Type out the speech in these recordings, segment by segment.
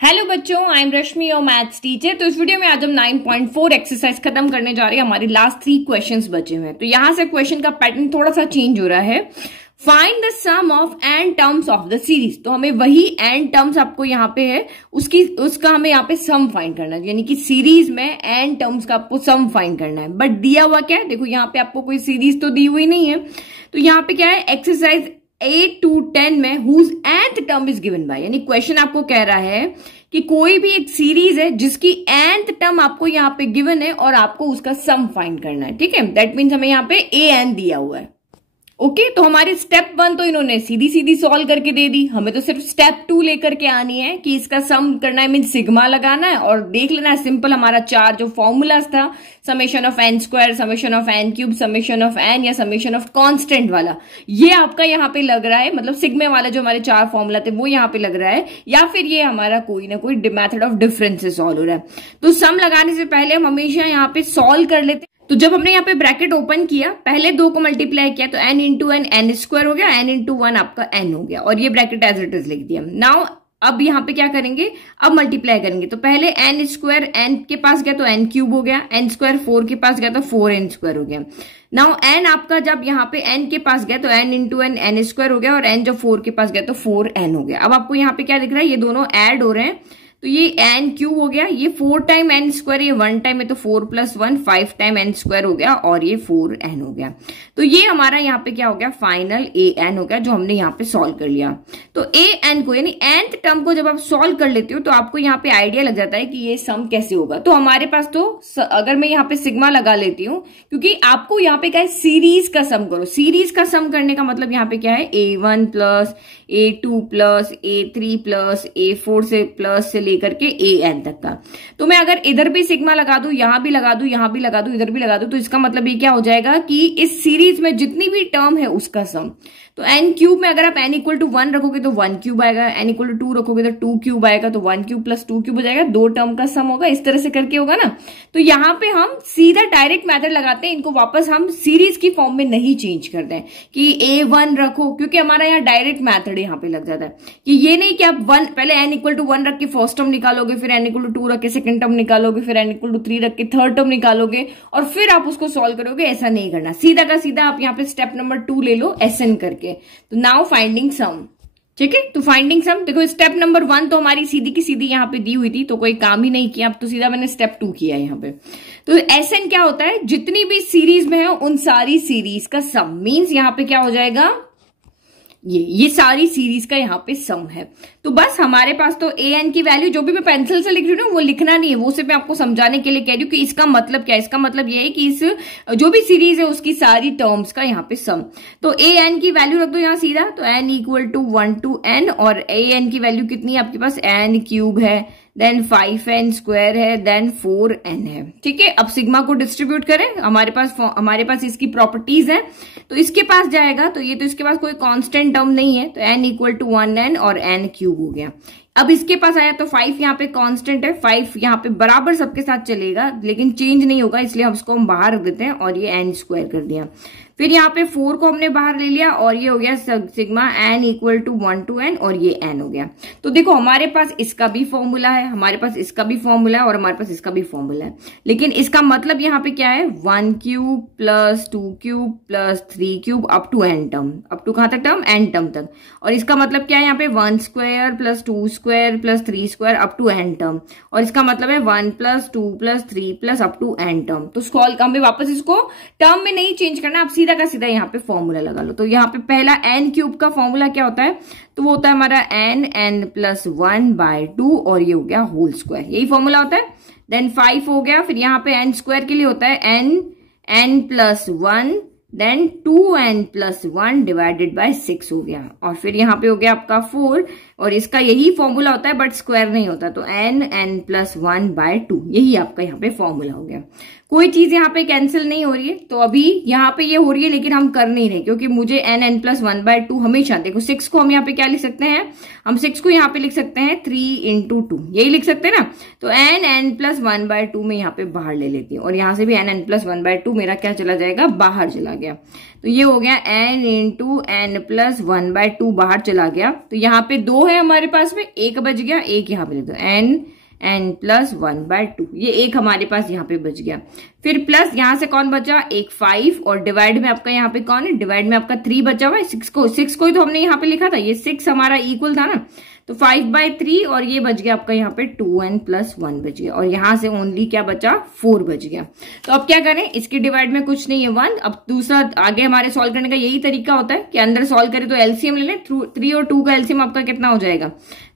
Hello बच्चों, I am रश्मि और maths teacher. तो इस वीडियो में आज हम 9.4 एक्सरसाइज खत्म करने जा रहे हैं। हमारी लास्ट 3 क्वेश्चंस बचे हुए हैं। तो यहां से क्वेश्चन का पैटर्न थोड़ा सा चेंज हो रहा है। Find the sum of n terms of the series. तो हमें वही n टर्म्स आपको यहाँ पे है उसका हमें यहाँ पे सम फाइंड करना है, यानी कि सीरीज में n टर्म्स का आपको सम फाइंड करना है। बट दिया हुआ क्या है, देखो यहाँ पे आपको कोई सीरीज तो दी हुई नहीं है। तो यहाँ पे क्या है, एक्सरसाइज 8 to 10 में whose nth term is given by, यानी क्वेश्चन आपको कह रहा है कि कोई भी एक सीरीज है जिसकी nth टर्म आपको यहाँ पे गिवन है और आपको उसका सम फाइंड करना है। ठीक है, दैट मीन्स हमें यहाँ पे an दिया हुआ है। ओके, तो हमारी स्टेप 1 तो इन्होंने सीधी सीधी सॉल्व करके दे दी। हमें तो सिर्फ स्टेप 2 लेकर के आनी है कि इसका सम करना है, मीन सिग्मा लगाना है और देख लेना है। सिंपल हमारा 4 जो फॉर्मूलाज था, summation of n square, summation of n cube, summation of n या समेशन ऑफ कांस्टेंट वाला, ये आपका यहाँ पे लग रहा है। मतलब सिग्मे वाले जो हमारे 4 फॉर्मूला थे वो यहाँ पे लग रहा है, या फिर ये हमारा कोई ना कोई मेथड ऑफ डिफरेंस से सॉल्व हो रहा है। तो सम लगाने से पहले हम हमेशा यहाँ पे सॉल्व कर लेते हैं। तो जब हमने यहाँ पे ब्रैकेट ओपन किया, पहले 2 को मल्टीप्लाई किया तो n into n n square हो गया, n इंटू 1 आपका n हो गया और ये ब्रैकेट एज इट इज लिख दिया। नाउ अब यहाँ पे क्या करेंगे, अब मल्टीप्लाई करेंगे। तो पहले n स्क्वायर n के पास गया तो n क्यूब हो गया, n स्क्वायर 4 के पास गया तो 4n स्क्वायर हो गया। नाउ n आपका जब यहाँ पे n के पास गया तो n into n n square हो गया और n जब 4 के पास गया तो 4n हो गया। अब आपको यहाँ पे क्या दिख रहा है, ये दोनों ऐड हो रहे हैं तो ये n क्यूब हो गया, ये 4 टाइम n स्क्वायर, ये 1 टाइम है तो 4 + 1 5 टाइम n स्क्वायर हो गया और ये 4n हो गया। तो ये हमारा यहाँ पे क्या हो गया, फाइनल an हो गया, जो हमने यहाँ पे सॉल्व कर लिया। तो an को यानी nth टर्म को जब आप सॉल्व कर लेते हो तो आपको यहाँ पे आइडिया लग जाता है कि ये सम कैसे होगा। तो हमारे पास तो अगर मैं यहाँ पे सिग्मा लगा लेती हूँ, क्योंकि आपको यहाँ पे क्या है, सीरीज का सम करो। सीरीज का सम करने का मतलब यहाँ पे क्या है, a1 + a2 + a3 + a4 से प्लस से लेकर के an तक का। तो मैं अगर इधर भी सिग्मा लगा दूं, यहां भी लगा दूं, यहां भी लगा दूं, इधर भी लगा दूं, तो इसका मतलब ये क्या हो जाएगा कि इस सीरीज में जितनी भी टर्म है उसका सम। तो n क्यूब में अगर आप n = 1 रखोगे तो 1 क्यूब आएगा, n = 2 रखोगे तो 2 क्यूब आएगा, तो 1 क्यूब + 2 क्यूब हो जाएगा, 2 टर्म का सम होगा। इस तरह से करके होगा ना। तो यहाँ पे हम सीधा डायरेक्ट मेथड लगाते हैं, इनको वापस हम सीरीज की फॉर्म में नहीं चेंज करते हैं कि a1 रखो, क्योंकि हमारा यहाँ डायरेक्ट मेथड यहाँ पे लग जाता है कि ये नहीं कि आप पहले n = 1 रख के फर्स्ट टर्म निकालोगे, फिर n = 2 रख के सेकंड टर्म निकालोगे, फिर n = 3 रख के थर्ड टर्म निकालोगे और फिर आप उसको सॉल्व करोगे। ऐसा नहीं करना, सीधा का सीधा आप यहाँ पे स्टेप नंबर 2 ले लो SN करके। तो नाउ फाइंडिंग सम, ठीक है। तो फाइंडिंग सम देखो, स्टेप नंबर 1 तो हमारी सीधी की सीधी यहाँ पे दी हुई थी, तो कोई काम ही नहीं किया। अब तो सीधा मैंने स्टेप 2 किया यहाँ पे। तो SN क्या होता है, जितनी भी सीरीज में है उन सारी सीरीज का सम। मीन्स यहाँ पे क्या हो जाएगा, ये सारी सीरीज का यहाँ पे सम है। तो बस हमारे पास तो an की वैल्यू, जो भी मैं पेंसिल से लिख रही हूँ वो लिखना नहीं है, वो सिर्फ मैं आपको समझाने के लिए कह रही हूँ कि इसका मतलब क्या है। इसका मतलब ये है कि इस जो भी सीरीज है उसकी सारी टर्म्स का यहाँ पे सम। तो an की वैल्यू रख दो यहाँ सीधा, तो n = 1 to n और an की वैल्यू कितनी है आपके पास, n क्यूब है, देन 5n स्क्वायर है, देन 4n है। ठीक है, अब सिग्मा को डिस्ट्रीब्यूट करें, हमारे पास इसकी प्रॉपर्टीज है तो इसके पास जाएगा। तो ये तो इसके पास कोई कांस्टेंट टर्म नहीं है, तो n = 1n और n क्यूब हो गया। अब इसके पास आया तो 5 यहाँ पे कांस्टेंट है, 5 यहाँ पे बराबर सबके साथ चलेगा लेकिन चेंज नहीं होगा, इसलिए हम इसको बाहर रख देते हैं और ये n स्क्वायर कर दिया। फिर यहाँ पे 4 को हमने बाहर ले लिया और ये हो गया सिग्मा n = 1 to n और ये n हो गया। तो देखो हमारे पास इसका भी फॉर्मूला है, हमारे पास इसका भी फॉर्मूला है और हमारे पास इसका भी फॉर्मूला है। लेकिन इसका मतलब यहाँ पे क्या है, 1 cube + 2 cube + 3 cube up to n term, up to कहां तक टर्म, n टर्म तक। और इसका मतलब क्या है, यहाँ पे 1 square + 2 square + 3 square up to n term. और इसका मतलब है 1 + 2 + 3 + अप टू n टर्म। तो सॉल्व हमें वापस इसको टर्म में नहीं चेंज करना, आप सीधा का सीधा यहाँ पे फॉर्मूला लगा लो। तो यहाँ पे पहला n क्यूब का फॉर्मूला क्या होता है, तो वो होता है हमारा n + 1/2 और ये हो गया होल स्क्वायर, यही फॉर्मूला होता है। देन 5 हो गया, फिर यहाँ पे n स्क्वायर के लिए होता है n + 1, देन 2n + 1 / 6 हो गया। और फिर यहाँ पे हो गया आपका 4 और इसका यही फॉर्मूला होता है बट स्क्वायर नहीं होता, तो n + 1/2, यही आपका यहाँ पे फॉर्मूला हो गया। कोई चीज यहाँ पे कैंसिल नहीं हो रही है, तो अभी यहाँ पे ये हो रही है लेकिन हम कर नहीं रहे, क्योंकि मुझे n + 1/2 हमेशा, देखो 6 को हम यहाँ पे क्या लिख सकते हैं, हम 6 को यहाँ पे लिख सकते हैं 3 × 2, यही लिख सकते हैं ना। तो n + 1/2 में यहाँ पे बाहर ले लेती हूँ और यहाँ से भी n + 1/2 मेरा क्या चला जाएगा, बाहर चला गया। तो ये हो गया n इंटू एन प्लस 1/2 बाहर चला गया, तो यहाँ पे 2 है हमारे पास में, एक बच गया, एक यहाँ पे लिख दो n प्लस 1/2, ये एक हमारे पास यहाँ पे बच गया। फिर प्लस यहाँ से कौन बचा, एक 5, और डिवाइड में आपका यहाँ पे कौन है, डिवाइड में आपका 3 बचा हुआ है। 6 को ही तो हमने यहाँ पे लिखा था, ये 6 हमारा इक्वल था ना, तो 5/3, और ये बच गया आपका यहाँ पे 2n प्लस 1 बच गया, और यहाँ से ओनली क्या बचा, 4 बच गया। तो अब क्या करें, इसके डिवाइड में कुछ नहीं है 1। अब दूसरा आगे हमारे सॉल्व करने का यही तरीका होता है कि अंदर सॉल्व करें तो एलसीएम ले लें। 3 और 2 का एलसीएम आपका कितना हो जाएगा,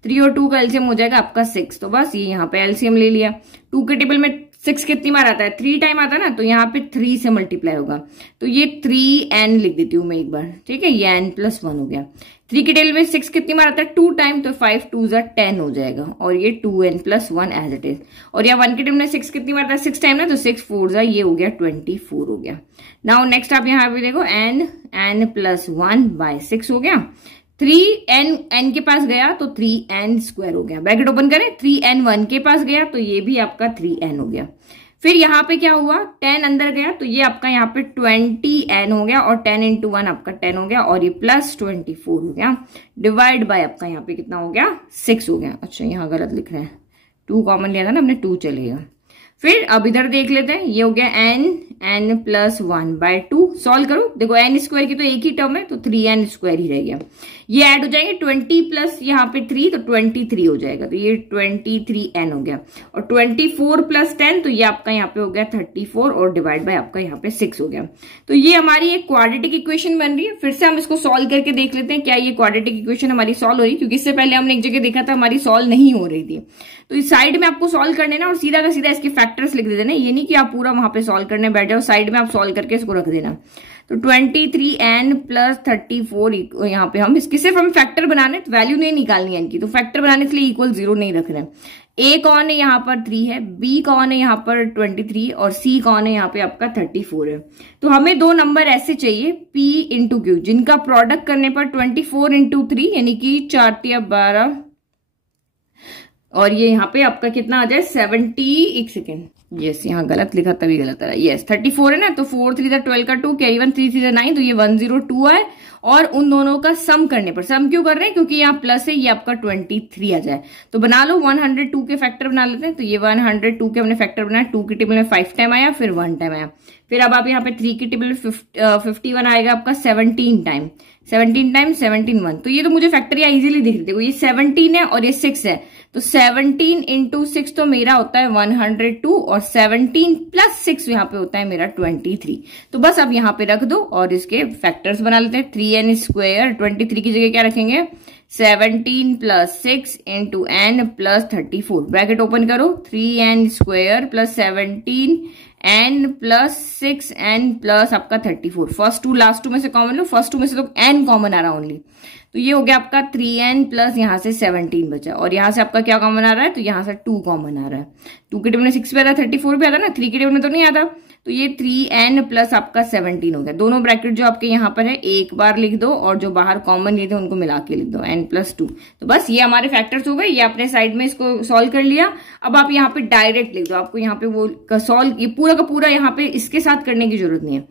3 और 2 का एलसीएम हो जाएगा आपका 6। तो बस ये यहाँ पे एलसीएम ले लिया। 2 के टेबल में 6 कितनी बार आता है, 3 टाइम आता है ना, तो यहाँ पे 3 से मल्टीप्लाई होगा, तो ये 3n लिख देती हूँ मैं एक बार, ठीक है, ये n प्लस 1 हो गया। 3 के टेबल में 6 कितनी बार आता है, 2 टाइम, तो 5 2 10 हो जाएगा, और ये 2n plus 1 as it is. और यहाँ 1 के टेबल में 6 कितनी बार आता है, 6 टाइम ना, तो 6 4 ये हो गया 24 हो गया। नाउ नेक्स्ट आप यहाँ पे देखो n प्लस 1/6 हो गया। 3n के पास गया तो 3n² हो गया, ब्रैकेट ओपन करें, 3n 1 के पास गया तो ये भी आपका 3n हो गया। फिर यहाँ पे क्या हुआ, 10 अंदर गया तो ये आपका यहाँ पे 20n हो गया, और 10 इंटू 1 आपका 10 हो गया, और ये प्लस 24 हो गया, डिवाइड बाय आपका यहाँ पे कितना हो गया, 6 हो गया। अच्छा यहाँ गलत लिख रहे हैं, 2 कॉमन लिया था ना हमने, 2 चलेगा। फिर अब इधर देख लेते हैं, ये हो गया n प्लस 1/2, सॉल्व करो, देखो n² की तो एक ही टर्म है, तो 3n² ही रह गया। ये ऐड हो जाएंगे 20 प्लस यहाँ पे 3, तो 23 हो जाएगा, तो ये 23n हो गया, और 24 प्लस 10, तो ये आपका यहाँ पे हो गया 34, और डिवाइड बाय आपका यहाँ पे 6 हो गया। तो ये हमारी एक क्वाड्रेटिक इक्वेशन बन रही है। फिर से हम इसको सॉल्व करके देख लेते हैं क्या ये क्वाड्रेटिक इक्वेशन हमारी सॉल्व हो रही है, क्योंकि इससे पहले हमने एक जगह देखा था हमारी सॉल्व नहीं हो रही थी। तो इस साइड में आपको सॉल्व करने ना, और सीधा का सीधा इसके फैक्टर्स लिख देना, ये नहीं कि आप पूरा वहां पे सॉल्व करने बैठ जाओ, साइड में आप सॉल्व करके इसको रख देना। तो 23n प्लस 34 यहाँ पे हम इसकी सिर्फ हम फैक्टर बनाने, तो वैल्यू नहीं निकालनी है इनकी, तो फैक्टर बनाने के लिए इक्वल 0 नहीं रख रहे हैं। a कौन है यहाँ पर 3 है, b कौन है यहाँ पर 23, और c कौन है यहाँ पे आपका 34 है। तो हमें 2 नंबर ऐसे चाहिए p इंटू q, जिनका प्रोडक्ट करने पर 24 इंटू 3 यानी कि 4 × 12, और ये यहाँ पे आपका कितना आ जाए 70, एक सेकेंड, यस यहाँ गलत लिखा तभी गलत आ रहा है, यस 34 है ना, तो 4 3 12 का 2, कैरी 1 3 3 9, तो ये 102 है। और उन दोनों का सम करने पर, सम क्यों कर रहे हैं, क्योंकि यहाँ प्लस है, ये आपका 23 आ जाए, तो बना लो 102 के फैक्टर बना लेते हैं। तो ये 102 के हमने फैक्टर बनाया, 2 की टेबल में 5 टाइम आया, फिर 1 टाइम आया। फिर अब आप यहाँ पे 3 की टेबल में 51 आएगा आपका 17 टाइम, 17 टाइम 17 1, तो ये तो मुझे फैक्टर यहाँ इजीली दिख रही है, ये 17 है और ये 6 है, तो 17 इंटू 6 तो मेरा होता है 102, और 17 प्लस 6 यहाँ पे होता है मेरा 23। तो बस अब यहाँ पे रख दो और इसके फैक्टर्स बना लेते हैं। 3n², 23 की जगह क्या रखेंगे, 17 plus 6 into n plus 34, bracket open करो, 3n² plus 17 n plus 6n plus आपका 34। फर्स्ट 2 लास्ट 2 में से कॉमन लो, फर्स्ट 2 में से तो n कॉमन आ रहा ओनली, तो ये हो गया आपका 3n प्लस यहाँ से 17 बचा, और यहाँ से आपका क्या कॉमन आ रहा है, तो यहाँ से 2 कॉमन आ रहा है। 2 के टेबल में 6 पे आता है, 34 भी आता है ना, 3 के टेबल में तो नहीं आता, तो ये 3n प्लस आपका 17 हो गया। दोनों ब्रैकेट जो आपके यहाँ पर है एक बार लिख दो, और जो बाहर कॉमन लिए थे उनको मिला के लिख दो, n प्लस 2। तो बस ये हमारे फैक्टर्स हो गए, ये आपने साइड में इसको सॉल्व कर लिया। अब आप यहाँ पे डायरेक्ट लिख दो, आपको यहाँ पे वो सॉल्व, ये पूरा का पूरा यहाँ पे इसके साथ करने की जरूरत नहीं है।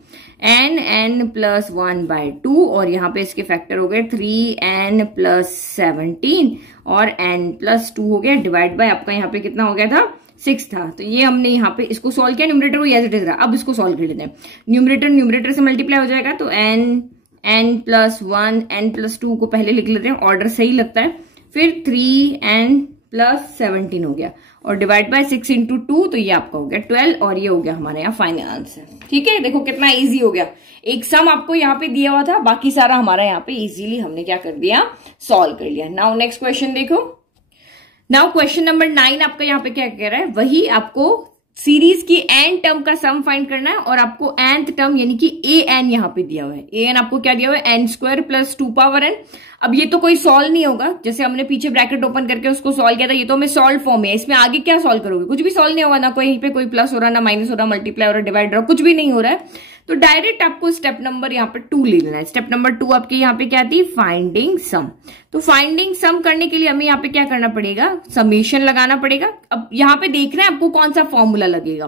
n प्लस 1/2, और यहाँ पे इसके फैक्टर हो गए 3n प्लस 17, और n प्लस 2 हो गया, डिवाइड बाय आपका यहाँ पे कितना हो गया था, 6 था। तो ये हमने यहाँ पे इसको सॉल्व किया, न्यूमरेटर को एज इट इज रहा। अब इसको सॉल्व कर लेते हैं, न्यूमरेटर से मल्टीप्लाई हो जाएगा, तो n प्लस 1 n प्लस 2 को पहले लिख लेते हैं, ऑर्डर सही लगता है। फिर 3n प्लस 17 हो गया, और डिवाइड बाय 6 इंटू 2, तो ये आपका हो गया 12, और ये हो गया हमारे यहाँ फाइनल आंसर। ठीक है, देखो कितना इजी हो गया। एक सम आपको यहाँ पे दिया हुआ था, बाकी सारा हमारा यहाँ पे इजीली हमने क्या कर दिया, सॉल्व कर लिया। नाउ नेक्स्ट क्वेश्चन देखो। नाउ क्वेश्चन नंबर 9 आपका यहाँ पे क्या कह रहा है, वही आपको सीरीज की एन टर्म का सम फाइंड करना है, और आपको nth टर्म यानी कि an यहाँ पे दिया हुआ है। an आपको क्या दिया हुआ है, n² प्लस 2n। अब ये तो कोई सॉल्व नहीं होगा, जैसे हमने पीछे ब्रैकेट ओपन करके उसको सॉल्व किया था, ये तो हमें सॉल्व फॉर्म है, इसमें आगे क्या सॉल्व करोगे, कुछ भी सॉल्व नहीं होगा, ना कोई पे कोई प्लस हो रहा, ना माइनस हो रहा, मल्टीप्लाई हो रहा, डिवाइड हो रहा, कुछ भी नहीं हो रहा है। तो डायरेक्ट आपको स्टेप नंबर यहाँ पे 2 ले लेना है। स्टेप नंबर 2 आपके यहाँ पे क्या थी, फाइंडिंग सम। तो फाइंडिंग सम करने के लिए हमें यहाँ पे क्या करना पड़ेगा, समेशन लगाना पड़ेगा। अब यहाँ पे देखना है आपको कौन सा फॉर्मूला लगेगा।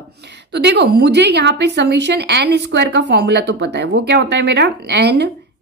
तो देखो मुझे यहाँ पे समेशन एन स्क्वायर का फॉर्मूला तो पता है, वो क्या होता है मेरा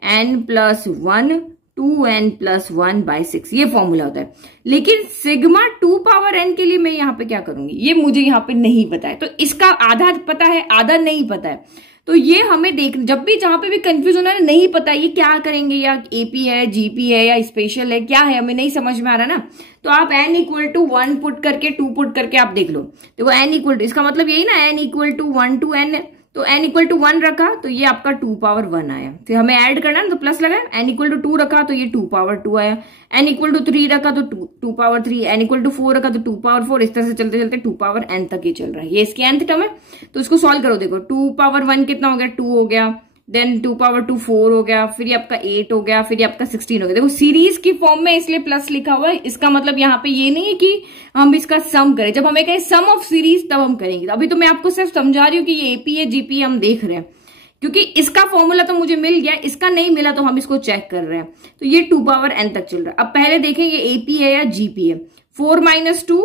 n प्लस 1 2n प्लस 1/6, ये फॉर्मूला होता है। लेकिन सिग्मा 2 पावर n के लिए मैं यहाँ पे क्या करूंगी, ये मुझे यहाँ पे नहीं पता है। तो इसका आधा पता है, आधा नहीं पता है। तो ये हमें जब भी जहां पे भी कंफ्यूज होना है, नहीं पता ये क्या करेंगे, या एपी है, जीपी है, या स्पेशल है, क्या है, हमें नहीं समझ में आ रहा ना। तो आप n इक्वल टू 1 पुट करके 2 पुट करके आप देख लो। देखो n इक्वल टू, इसका मतलब यही ना, n equal to 1 to n, तो n इक्वल टू 1 रखा तो ये आपका 2 पावर 1 आया। फिर हमें ऐड करना ना, तो प्लस लगाया। n इक्वल टू 2 रखा तो ये 2 पावर 2 आया। n इक्वल टू 3 रखा तो 2 पावर 3, n इक्वल टू 4 रखा तो 2 पावर 4। इस तरह से चलते चलते 2 पावर n तक ही चल रहा है। ये इसकी nth टर्म है। तो इसको सॉल्व करो। देखो 2 पावर 1 कितना हो गया, 2 हो गया। देन 2 पावर 2 4 हो गया, फिर ये आपका 8 हो गया, फिर ये आपका 16 हो गया। देखो सीरीज की फॉर्म में इसलिए प्लस लिखा हुआ है। इसका मतलब यहाँ पे ये नहीं है कि हम इसका सम करें। जब हमें कहें सम ऑफ सीरीज तब हम करेंगे। अभी तो मैं आपको सिर्फ समझा रही हूँ कि ये एपी है, जीपी हम देख रहे हैं, क्योंकि इसका फॉर्मूला तो मुझे मिल गया, इसका नहीं मिला तो हम इसको चेक कर रहे हैं। तो ये 2 पावर n तक चल रहा है। अब पहले देखें ये एपी है या जीपी है। 4 माइनस 2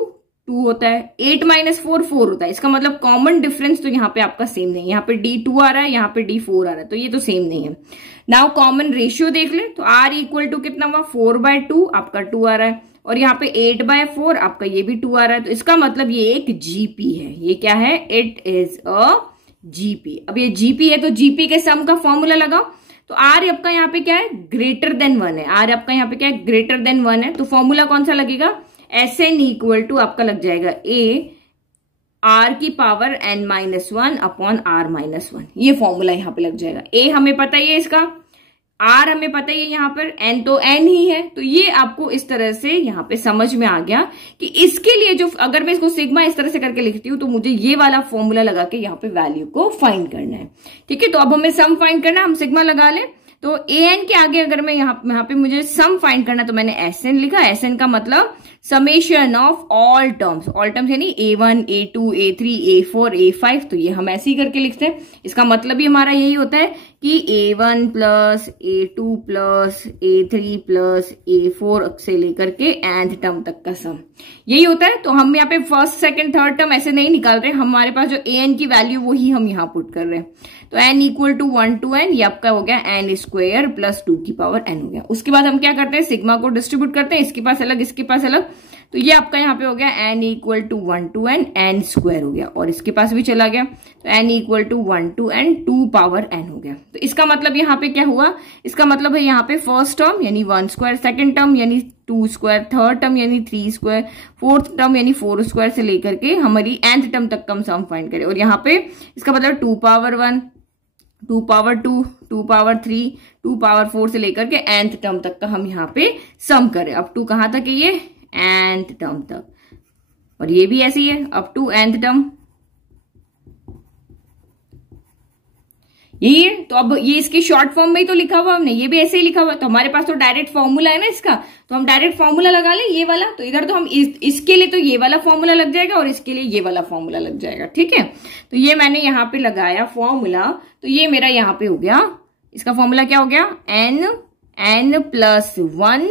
2 होता है, 8 माइनस 4 4 होता है। इसका मतलब कॉमन डिफरेंस तो यहाँ पे आपका सेम नहीं है। यहाँ पे D2 आ रहा है, यहाँ पे D4 आ रहा है, तो ये तो सेम नहीं है। नाउ कॉमन रेशियो देख ले, तो R इक्वल टू कितना हुआ, 4/2 आपका 2 आ रहा है, और यहाँ पे 8/4 आपका ये भी 2 आ रहा है। तो इसका मतलब ये एक जीपी है। ये क्या है, इट इज अ जीपी। अब ये जीपी है तो जीपी के सम का फॉर्मूला लगाओ। तो आर आपका यहाँ पे क्या है, ग्रेटर देन 1 है। आर आपका यहाँ पे क्या है, ग्रेटर देन 1 है। तो फॉर्मूला कौन सा लगेगा, Sn इक्वल टू आपका लग जाएगा a r की पावर n-1 अपॉन r-1। ये फॉर्मूला यहाँ पे लग जाएगा। a हमें पता ही है, इसका r हमें पता ही है, यहाँ पर n तो n ही है। तो ये आपको इस तरह से यहाँ पे समझ में आ गया कि इसके लिए जो, अगर मैं इसको सिग्मा इस तरह से करके लिखती हूँ तो मुझे ये वाला फॉर्मूला लगा के यहाँ पे वैल्यू को फाइंड करना है। ठीक है, तो अब हमें सम फाइंड करना है, हम सिग्मा लगा लें। तो an के आगे अगर मैं यहाँ पे मुझे सम फाइंड करना है, तो मैंने Sn लिखा। Sn का मतलब समेशन ऑफ ऑल टर्म्स यानी a1 a2 a3 a4 a5। तो ये हम ऐसे ही करके लिखते हैं। इसका मतलब ही हमारा यही होता है कि a1 plus a2 plus a3 plus a4 से लेकर के nth टर्म तक का सम यही होता है। तो हम यहाँ पे फर्स्ट सेकंड थर्ड टर्म ऐसे नहीं निकाल रहे, हमारे पास जो an की वैल्यू वही हम यहाँ पुट कर रहे हैं। तो n equal to 1 to n, ये आपका हो गया n स्क्वायर प्लस 2 की पावर n हो गया। उसके बाद हम क्या करते हैं, सिग्मा को डिस्ट्रीब्यूट करते हैं, इसके पास अलग इसके पास अलग। तो ये आपका यहाँ पे हो गया n equal to 1 to n, n square हो गया, और इसके पास भी चला गया। तो n equal to 1 to n 2 power n हो गया। तो इसका मतलब यहाँ पे क्या हुआ, इसका मतलब है यहाँ पे फर्स्ट टर्म यानी 1 स्क्वायर, सेकंड टर्म यानी 2 स्क्वायर, थर्ड टर्म यानी 3 स्क्वायर, फोर्थ टर्म यानी 4 स्क्वायर से लेकर के हमारी nth टर्म तक का हम सम फाइंड करें। और यहाँ पे इसका मतलब 2 पावर 1 2 पावर 2 2 पावर 3 2 पावर 4 से लेकर के nth टर्म तक का हम यहाँ पे सम करें। अब टू कहाँ तक है, ये nth टर्म तक, और ये भी ऐसे ही है अप टू nth टर्म, यही है। तो अब ये इसकी शॉर्ट फॉर्म में ही तो लिखा हुआ हमने, ये भी ऐसे ही लिखा हुआ है। तो हमारे पास तो डायरेक्ट फॉर्मूला है ना इसका, तो हम डायरेक्ट फॉर्मूला लगा लें ये वाला। तो इधर तो हम इसके लिए तो ये वाला फॉर्मूला लग जाएगा, और इसके लिए ये वाला फॉर्मूला लग जाएगा। ठीक है, तो ये मैंने यहाँ पे लगाया फॉर्मूला। तो ये मेरा यहाँ पे हो गया, इसका फॉर्मूला क्या हो गया, n प्लस 1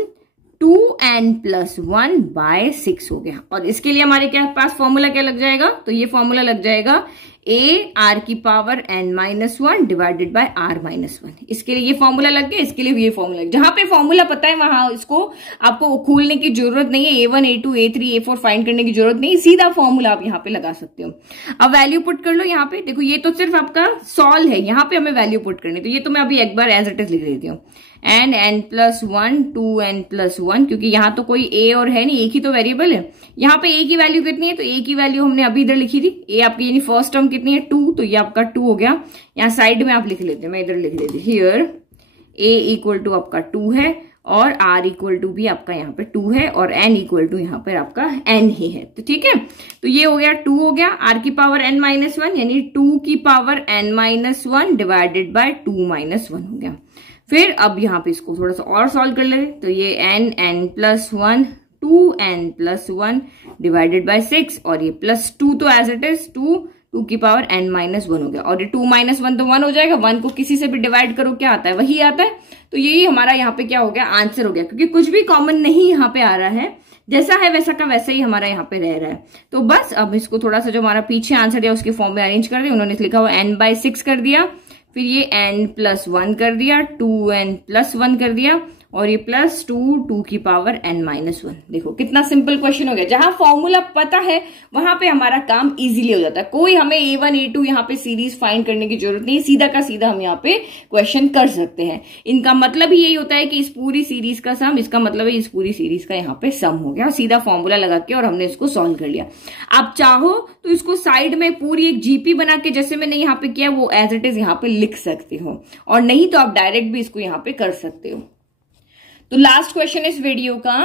2n प्लस 1/6 हो गया। और इसके लिए हमारे क्या पास फॉर्मूला क्या लग जाएगा, तो ये फॉर्मूला लग जाएगा a r की power n-1 divided by r-1। इसके लिए ये फॉर्मूला लग गया, इसके लिए ये फॉर्मूला। जहां पे फॉर्मूला पता है वहां इसको आपको खोलने की जरूरत नहीं है, a1 a2 a3 a4 find करने की जरूरत नहीं, सीधा फॉर्मूला आप यहाँ पे लगा सकते हो। अब वैल्यू पुट कर लो यहाँ पे। देखो ये तो सिर्फ आपका सॉल्व है, यहाँ पे हमें वैल्यू पुट करनी। तो ये तो मैं अभी एक बार एज इट इज लिख देती हूँ, n प्लस 1 2n प्लस 1, क्योंकि यहाँ तो कोई a और है नहीं, एक ही तो वेरिएबल है। यहाँ पे a की वैल्यू कितनी है, तो a की वैल्यू हमने अभी इधर लिखी थी। a आपकी यानी फर्स्ट टर्म कितनी है 2, तो ये आपका 2 हो गया। यहाँ साइड में आप लिख लेते हैं, मैं इधर लिख लेती, हियर a इक्वल टू आपका 2 है, और r इक्वल टू भी आपका यहाँ पे 2 है, और n इक्वल टू यहाँ पर आपका n ही है। तो ठीक है, तो ये हो गया 2 हो गया, r की पावर n-1 यानी 2 की पावर n-1 डिवाइडेड बाय 2-1 हो गया। फिर अब यहाँ पे इसको थोड़ा सा और सॉल्व कर ले, तो ये n plus 1 2n plus 1 divided by 6, और ये प्लस 2 तो एज इट इज 2 2 की पावर n माइनस 1 हो गया। और ये 2 माइनस 1 तो 1 हो जाएगा, 1 को किसी से भी डिवाइड करो क्या आता है, वही आता है। तो यही हमारा यहाँ पे क्या हो गया, आंसर हो गया, क्योंकि कुछ भी कॉमन नहीं यहाँ पे आ रहा है, जैसा है वैसा का वैसा ही हमारा यहाँ पे रह रहा है। तो बस अब इसको थोड़ा सा जो हमारा पीछे आंसर दिया उसके फॉर्म में अरेंज कर दिया। उन्होंने लिखा हुआ n/6 कर दिया, फिर ये n+1 कर दिया, 2n+1 कर दिया, और ये +2 की पावर n-1। देखो कितना सिंपल क्वेश्चन हो गया। जहां फॉर्मूला पता है वहां पे हमारा काम इजीली हो जाता है। कोई हमें a1 a2 यहाँ पे सीरीज फाइंड करने की जरूरत नहीं, सीधा का सीधा हम यहाँ पे क्वेश्चन कर सकते हैं। इनका मतलब ही यही होता है कि इस पूरी सीरीज का सम, इसका मतलब है इस पूरी सीरीज का यहाँ पे सम हो गया, सीधा फॉर्मूला लगा के और हमने इसको सॉल्व कर लिया। आप चाहो तो इसको साइड में पूरी एक जीपी बना के, जैसे मैंने यहाँ पे किया, वो एज इट इज यहाँ पे लिख सकते हो, और नहीं तो आप डायरेक्ट भी इसको यहाँ पे कर सकते हो। तो लास्ट क्वेश्चन इस वीडियो का,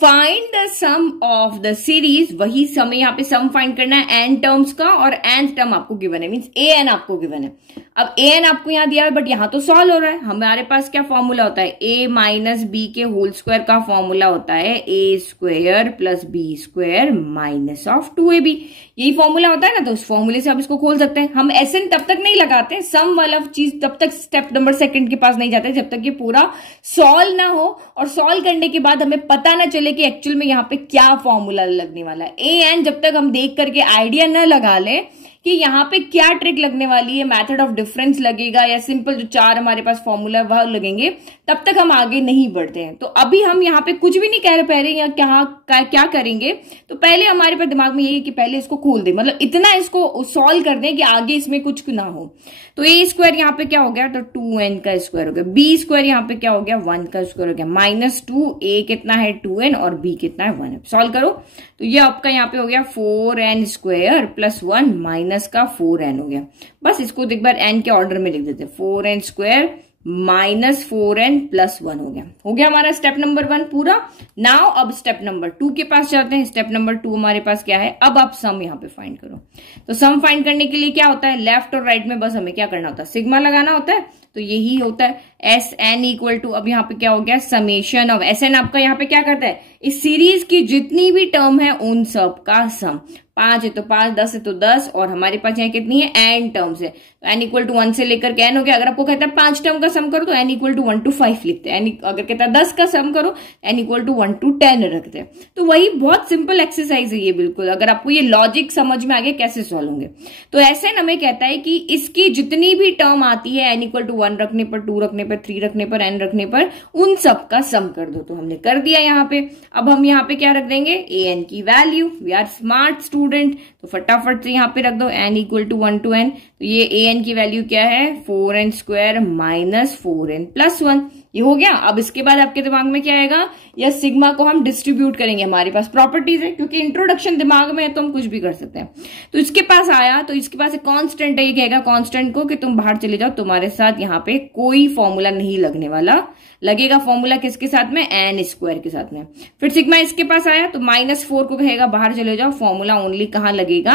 find the sum of the series. वही सम, यहाँ पे सम फाइंड करना है n टर्म्स का, और n टर्म आपको गिवन है, मींस an आपको गिवन है। अब an आपको यहाँ दिया है, बट यहाँ तो सॉल्व हो रहा है। हमारे पास क्या फॉर्मूला होता है, a माइनस बी के होल स्क्वायर का फॉर्मूला होता है a square plus b square minus of 2ab। यही फॉर्मूला होता है ना, तो उस फॉर्मूले से आप इसको खोल सकते हैं। हम SN तब तक नहीं लगाते, सम वाला चीज तब तक स्टेप नंबर सेकंड के पास नहीं जाते जब तक ये पूरा सॉल्व ना हो, और सॉल्व करने के बाद हमें पता ना चले कि एक्चुअल में यहाँ पे क्या फॉर्मूला लगने वाला है। an जब तक हम देख करके आइडिया न लगा ले कि यहाँ पे क्या ट्रिक लगने वाली है, मेथड ऑफ डिफरेंस लगेगा या सिंपल जो 4 हमारे पास फॉर्मूला वह लगेंगे, तब तक हम आगे नहीं बढ़ते हैं। तो अभी हम यहाँ पे कुछ भी नहीं कह रहे या क्या करेंगे, तो पहले हमारे पास दिमाग में यही है कि पहले इसको खोल दे, मतलब इतना इसको सॉल्व कर दें कि आगे इसमें कुछ ना हो। तो a स्क्वायर यहाँ पे क्या हो गया, तो 2n का स्क्वायर हो गया, b स्क्वायर यहाँ पे क्या हो गया, 1 का स्क्वायर हो गया, -2, a कितना है 2n और b कितना है 1 है। सॉल्व करो तो ये आपका यहाँ पे हो गया 4n स्क्वायर प्लस 1 माइनस का 4n हो गया। बस इसको एक बार n के ऑर्डर में लिख देते हैं, 4n square minus 4n plus 1 हो गया हमारा स्टेप नंबर 1 पूरा। नाउ अब स्टेप नंबर 2 के पास जाते हैं। स्टेप नंबर 2 हमारे पास क्या है, अब आप सम यहाँ पे फाइंड करो। तो सम फाइंड करने के लिए क्या होता है, लेफ्ट और राइट में बस हमें क्या करना होता है, सिग्मा लगाना होता है। तो यही होता है SN इक्वल टू, अब यहाँ पे क्या हो गया, समेशन ऑफ SN आपका यहाँ पे क्या करता है, इस सीरीज की जितनी भी टर्म है उन सब का सम। 5 है तो 5, 10 है तो 10, और हमारे पास यहाँ कितनी है, n टर्म्स है। तो n इक्वल टू 1 से लेकर के n हो गया। अगर आपको कहता है 5 टर्म का सम करो तो n इक्वल टू 1 to 5 लिखते हैं। अगर कहता है 10 का सम करो, n इक्वल टू 1 to 10 रखते हैं। तो वही बहुत सिंपल एक्सरसाइज है ये, बिल्कुल। अगर आपको ये लॉजिक समझ में आ गया कैसे सॉल्व होंगे, तो ऐसे हमें कहता है कि इसकी जितनी भी टर्म आती है n इक्वल टू 1 रखने पर, 2 रखने पर, 3 रखने पर, n रखने पर, उन सब का सम कर दो। तो हमने कर दिया यहाँ पे। अब हम यहाँ पे क्या रख देंगे, an की value. We are smart student, तो फटाफट से यहाँ पे रख दो n equal to 1 to n। तो ये an की वैल्यू क्या है, 4n square minus 4n plus 1। ये हो गया। अब इसके बाद आपके दिमाग में क्या आएगा, या सिग्मा को हम डिस्ट्रीब्यूट करेंगे। हमारे पास प्रॉपर्टीज है, क्योंकि इंट्रोडक्शन दिमाग में है तो हम कुछ भी कर सकते हैं। तो इसके पास आया, तो इसके पास एक कांस्टेंट है, ये कहेगा कांस्टेंट को कि तुम बाहर चले जाओ, तुम्हारे साथ यहाँ पे कोई फॉर्मूला नहीं लगने वाला। लगेगा फॉर्मूला किसके साथ में, n स्क्वायर के साथ में। फिर सिग्मा इसके पास आया तो -4 को कहेगा बाहर चले जाओ, फॉर्मूला ओनली कहाँ लगेगा,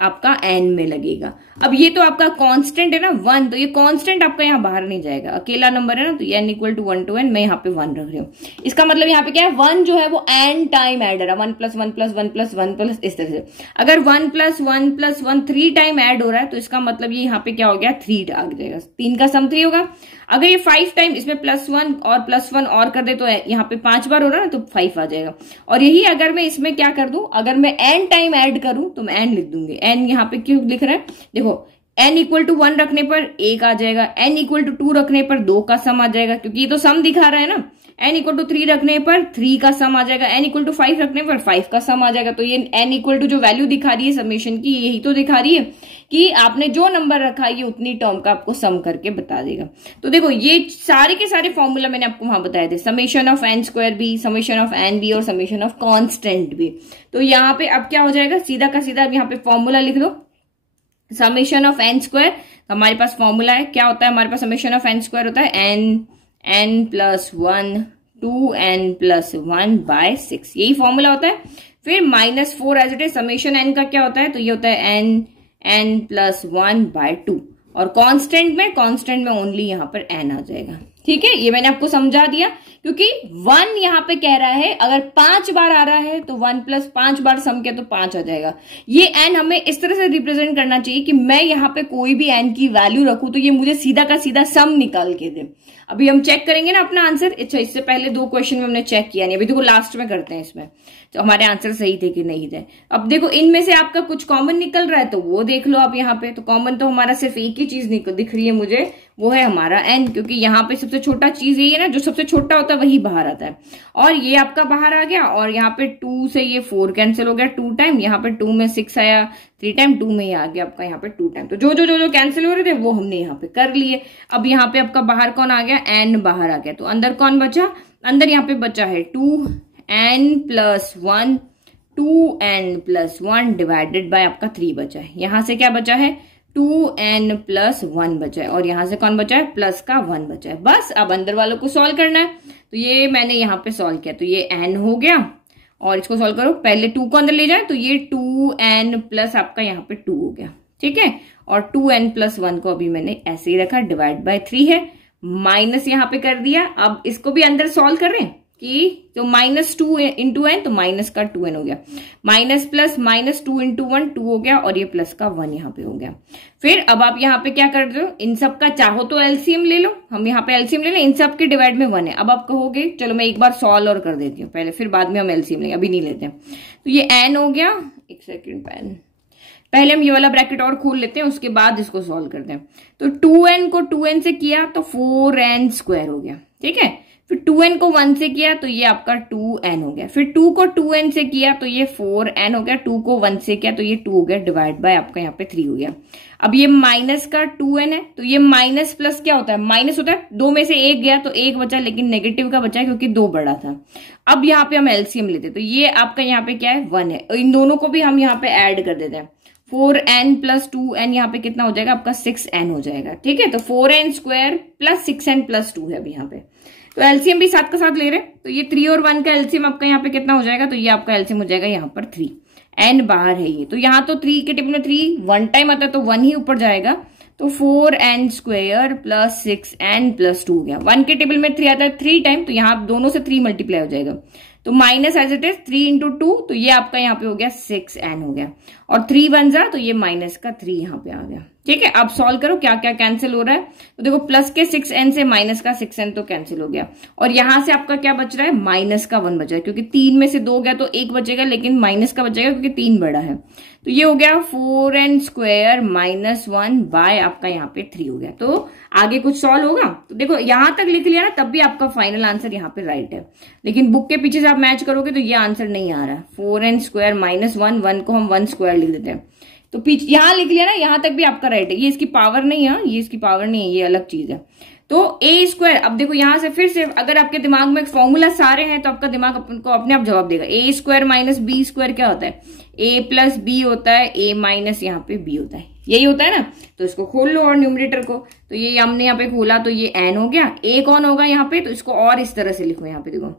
आपका n में लगेगा। अब ये तो आपका कांस्टेंट है ना 1, तो ये कांस्टेंट आपका यहाँ बाहर नहीं जाएगा, अकेला नंबर है ना, तो n equal to 1 to n, मैं यहाँ पे 1 रख रही हूँ। इसका मतलब यहाँ पे क्या है, 1 जो है वो n टाइम एडर है, 1 + 1 + 1 + 1 प्लस इस तरह से। अगर 1 + 1 + 1 3 टाइम ऐड हो रहा है, तो इसका मतलब ये यहाँ पे क्या हो गया, 3 आ जाएगा। 3 का सम 3 होगा। अगर ये 5 टाइम इसमें +1 और +1 और कर दे तो यहाँ पे 5 बार हो रहा है ना, तो 5 आ जाएगा। और यही अगर मैं इसमें क्या कर दूं, अगर मैं n टाइम ऐड करूं तो मैं n लिख दूंगी। n यहाँ पे क्यों लिख रहा है, देखो n इक्वल टू 1 रखने पर 1 आ जाएगा, n इक्वल टू 2 रखने पर 2 का सम आ जाएगा, क्योंकि ये तो सम दिखा रहा है ना। n इक्वल टू 3 रखने पर 3 का सम आ जाएगा, n इक्वल टू 5 रखने पर 5 का सम आ जाएगा। तो ये n इक्वल टू जो वैल्यू दिखा रही है समेशन की, यही तो दिखा रही है कि आपने जो नंबर रखा है ये उतनी टर्म का आपको सम करके बता देगा। तो देखो ये सारे के सारे फॉर्मूला मैंने आपको वहां बताए थे, summation of n square b, summation of n b और समेशन ऑफ कांस्टेंट बी। तो यहाँ पे अब क्या हो जाएगा, सीधा का सीधा यहाँ पे फॉर्मूला लिख दो। समेशन ऑफ n स्क्वायर हमारे पास फॉर्मूला है, क्या होता है हमारे पास, समेशन ऑफ n स्क्वायर होता है n + 1 2n + 1/6, यही फॉर्मूला होता है। फिर -4 as it is, summation n का क्या होता है, तो ये होता है n + 1/2, और कांस्टेंट में ओनली यहाँ पर n आ जाएगा। ठीक है, ये मैंने आपको समझा दिया, क्योंकि 1 यहाँ पे कह रहा है अगर 5 बार आ रहा है तो 1 प्लस 5 बार सम किया तो 5 आ जाएगा। ये n हमें इस तरह से रिप्रेजेंट करना चाहिए कि मैं यहाँ पे कोई भी n की वैल्यू रखूं तो ये मुझे सीधा का सीधा सम निकाल के दे। अभी हम चेक करेंगे ना अपना आंसर। अच्छा, इससे पहले 2 क्वेश्चन में हमने चेक किया नहीं, अभी देखो लास्ट में करते हैं इसमें तो हमारे आंसर सही थे कि नहीं थे। अब देखो इनमें से आपका कुछ कॉमन निकल रहा है तो वो देख लो आप यहाँ पे। तो कॉमन तो हमारा सिर्फ एक ही चीज दिख रही है मुझे, वो है हमारा n, क्योंकि यहाँ पे सबसे छोटा चीज यही है ना, जो सबसे छोटा होता है वही बाहर आता है। और ये आपका बाहर आ गया और यहाँ पे 2 से ये 4 कैंसिल हो गया 2 टाइम, यहाँ पे 2 में 6 आया 3 टाइम, 2 में ये आ गया आपका यहाँ पे 2 टाइम। तो जो जो जो जो कैंसिल हो रहे थे वो हमने यहाँ पे कर लिए। अब यहाँ पे आपका बाहर कौन आ गया, n बाहर आ गया। तो अंदर कौन बचा, अंदर यहाँ पे बचा है 2n plus 1, 2n plus 1 divided by आपका 3 बचा है। यहां से क्या बचा है, 2n प्लस 1 बचा है और यहां से कौन बचा है, प्लस का 1 बचा है। बस अब अंदर वालों को सॉल्व करना है। तो ये मैंने यहाँ पे सॉल्व किया तो ये n हो गया और इसको सॉल्व करो, पहले 2 को अंदर ले जाए तो ये 2n प्लस आपका यहाँ पे 2 हो गया, ठीक है। और 2n प्लस 1 को अभी मैंने ऐसे ही रखा, डिवाइड बाय 3 है, माइनस यहाँ पे कर दिया। अब इसको भी अंदर सॉल्व कर रहे हैं कि तो -2 इंटू एन, तो माइनस का 2n हो गया, माइनस प्लस -2 इंटू 1 2 हो गया और ये प्लस का 1 यहाँ पे हो गया। फिर अब आप यहाँ पे क्या कर रहे हो, इन सब का चाहो तो एलसीएम ले लो, हम यहाँ पे एलसीएम ले लें, इन सब के डिवाइड में 1 है। अब आप कहोगे चलो मैं एक बार सॉल्व और कर देती हूँ पहले, फिर बाद में हम एलसीएम लेंगे, अभी नहीं लेते हैं। तो ये n हो गया, एक सेकेंड पेन, पहले हम ये वाला ब्रैकेट और खोल लेते हैं, उसके बाद इसको सॉल्व करते हैं। तो 2n को 2n से किया तो 4n स्क्वायर हो गया, ठीक है। फिर 2n को 1 से किया तो ये आपका 2n हो गया। फिर 2 को 2n से किया तो ये 4n हो गया, 2 को 1 से किया तो ये 2 हो गया, डिवाइड बाय आपका यहाँ पे 3 हो गया। अब ये माइनस का 2n है तो ये माइनस प्लस क्या होता है, माइनस होता है, 2 में से 1 गया तो 1 बचा, लेकिन नेगेटिव का बचा क्योंकि 2 बड़ा था। अब यहाँ पे हम एलसीएम लेते तो ये आपका यहाँ पे क्या है, 1 है। इन दोनों को भी हम यहाँ पे ऐड कर देते हैं, 4n प्लस 2n यहाँ पे कितना हो जाएगा आपका 6n हो जाएगा, ठीक है। तो 4n square plus 6n plus 2 है अभी यहाँ पे। तो एलसीएम भी साथ का साथ ले रहे हैं तो ये 3 और 1 का एलसीएम आपका यहाँ पे कितना हो जाएगा, तो ये आपका एलसीएम हो जाएगा यहाँ पर 3, n बाहर है ये, तो यहाँ तो 3 के टेबल में 3 1 टाइम आता है तो 1 ही ऊपर जाएगा, तो 4n square plus 6n plus 2 हो गया। 1 के टेबल में 3 आता है 3 टाइम, तो यहाँ दोनों से 3 मल्टीप्लाई हो जाएगा, तो minus as it is 3 into 2, तो ये आपका यहाँ पे हो गया 6n हो गया, और 3 1 जा तो ये माइनस का 3 यहाँ पे आ गया, ठीक है। अब सॉल्व करो क्या क्या कैंसिल हो रहा है, तो देखो प्लस के 6n से माइनस का 6n तो कैंसिल हो गया, और यहां से आपका क्या बच रहा है, माइनस का 1 बच रहा है, क्योंकि 3 में से 2 गया तो 1 बचेगा, लेकिन माइनस का बचेगा क्योंकि 3 बड़ा है। तो ये हो गया 4n स्क्वायर माइनस 1 बाय आपका यहाँ पे 3 हो गया। तो आगे कुछ सॉल्व होगा, तो देखो यहां तक लिख लिया ना, तब भी आपका फाइनल आंसर यहाँ पे राइट है, लेकिन बुक के पीछे से आप मैच करोगे तो ये आंसर नहीं आ रहा। 4n स्क्वायर माइनस 1, 1 को हम 1 स्क्वायर लिख देते हैं, तो पीछे यहां लिख लिया ना, यहां तक भी आपका राइट है। ये इसकी पावर नहीं है, ये इसकी पावर नहीं है, ये अलग चीज है। तो ए स्क्वायर, अब देखो यहां से फिर से अगर आपके दिमाग में फॉर्मूला सारे हैं तो आपका दिमाग को अपने आप जवाब देगा। ए स्क्वायर माइनस बी स्क्वायर क्या होता है, ए प्लस बी होता है, ए माइनस यहाँ पे बी होता है, यही होता है ना। तो इसको खोल लो और न्यूमरेटर को, तो ये हमने यहाँ पे खोला तो ये n हो गया, ए कौन होगा यहाँ पे, तो इसको और इस तरह से लिखो, यहाँ पे देखो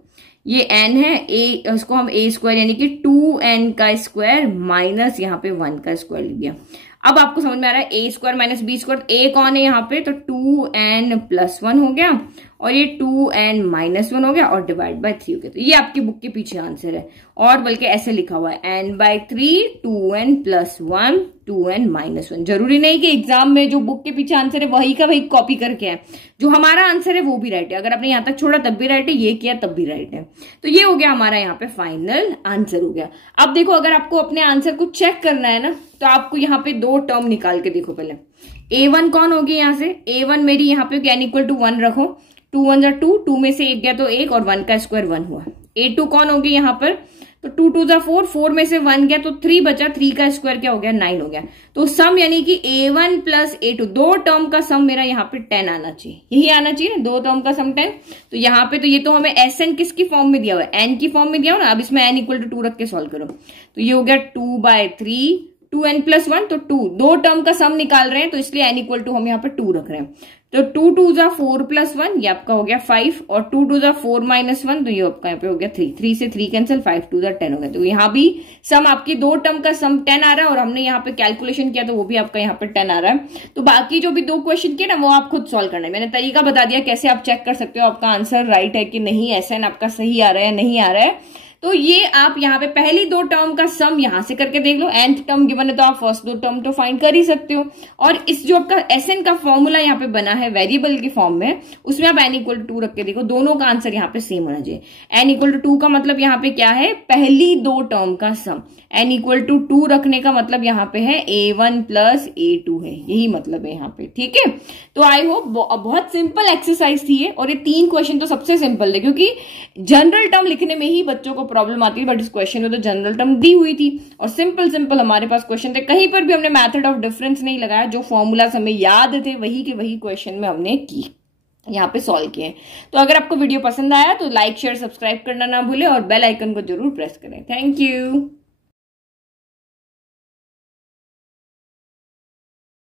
ये n है, ए इसको हम ए स्क्वायर यानी कि 2n का स्क्वायर माइनस यहाँ पे 1 का स्क्वायर लिख दिया। अब आपको समझ में आ रहा है ए स्क्वायर माइनस बी स्क्वायर, ए कौन है यहाँ पे, तो 2n प्लस 1 हो गया और ये 2n माइनस 1 हो गया और डिवाइड बाय 3 हो गया। तो ये आपकी बुक के पीछे आंसर है, और बल्कि ऐसे लिखा हुआ है n bye 3 2n plus 1 2n minus 1। जरूरी नहीं कि एग्जाम में जो बुक के पीछे आंसर है वही का वही कॉपी करके है, जो हमारा आंसर है वो भी राइट है। अगर आपने यहाँ तक छोड़ा तब भी राइट है, ये किया तब भी राइट है। तो ये हो गया हमारा यहाँ पे फाइनल आंसर हो गया। अब देखो अगर आपको अपने आंसर को चेक करना है ना, तो आपको यहाँ पे 2 टर्म निकाल के देखो। पहले a1 कौन होगी, यहाँ से a1 मेरी यहाँ पे n इक्वल टू 1 रखो, 2 1 जा 2, 2 में से 1 गया तो 1 और 1 का स्क्वायर 1 हुआ। a2 कौन होगी यहाँ पर, तो 2 2 जा 4, 4 में से 1 गया तो 3 बचा, 3 का स्क्वायर क्या हो गया 9 हो गया। तो सम यानी कि a1 प्लस a2 दो टर्म का सम मेरा यहाँ पे 10 आना चाहिए, यही आना चाहिए ना, दो टर्म का सम 10। तो यहाँ पे तो ये तो हमें एस एन किसकी फॉर्म में दिया हुआ है, n की फॉर्म में दिया हुआ ना। अब इसमें n इक्वल टू 2 रख के सॉल्व करो, तो ये हो गया 2 बाय 3 2n प्लस 1, तो 2 दो टर्म का सम निकाल रहे हैं तो इसलिए n इक्वल टू हम यहाँ पे 2 रख रहे हैं। तो 2 2 जा 4 प्लस 1, ये आपका हो गया 5, और 2 2 जा 4 माइनस 1, तो ये आपका यहाँ पे हो गया 3, 3 से 3 कैंसिल, 5 2 जा 10 हो गया। तो यहाँ भी सम आपकी दो टर्म का सम 10 आ रहा है, और हमने यहाँ पे कैलकुलेशन किया तो वो भी आपका यहाँ पे 10 आ रहा है। तो बाकी जो भी दो क्वेश्चन किए ना वो आप खुद सॉल्व करना है। मैंने तरीका बता दिया कैसे आप चेक कर सकते हो आपका आंसर राइट है कि नहीं, एसएन आपका सही आ रहा है नहीं आ रहा है। तो ये आप यहाँ पे पहली दो टर्म का सम यहां से करके देख लो, nth टर्म गिवन है तो आप फर्स्ट दो टर्म तो फाइंड कर ही सकते हो। और इस जो आपका एसएन का फॉर्मूला यहाँ पे बना है वेरिएबल के फॉर्म में, उसमें आप n इक्वल टू 2 रख के देखो, दोनों का आंसर यहाँ पे सेम होना चाहिए। n इक्वल टू 2 का मतलब यहाँ पे क्या है, पहली दो टर्म का सम। n इक्वल टू 2 रखने का मतलब यहाँ पे है a1 प्लस a2 है, यही मतलब है यहाँ पे, ठीक है। तो आई होप बहुत सिंपल एक्सरसाइज थी ये, और ये 3 क्वेश्चन तो सबसे सिंपल है, क्योंकि जनरल टर्म लिखने में ही बच्चों को प्रॉब्लम आती है, बट इस क्वेश्चन में तो जनरल टर्म दी हुई थी और सिंपल सिंपल हमारे पास क्वेश्चन थे। कहीं पर भी हमने मेथड ऑफ डिफरेंस नहीं लगाया, जो फॉर्मूलाज हमें याद थे वही के वही क्वेश्चन में हमने की यहाँ पे सॉल्व किए। तो अगर आपको वीडियो पसंद आया तो लाइक शेयर सब्सक्राइब करना ना भूले और बेल आइकन को जरूर प्रेस करें। Thank you.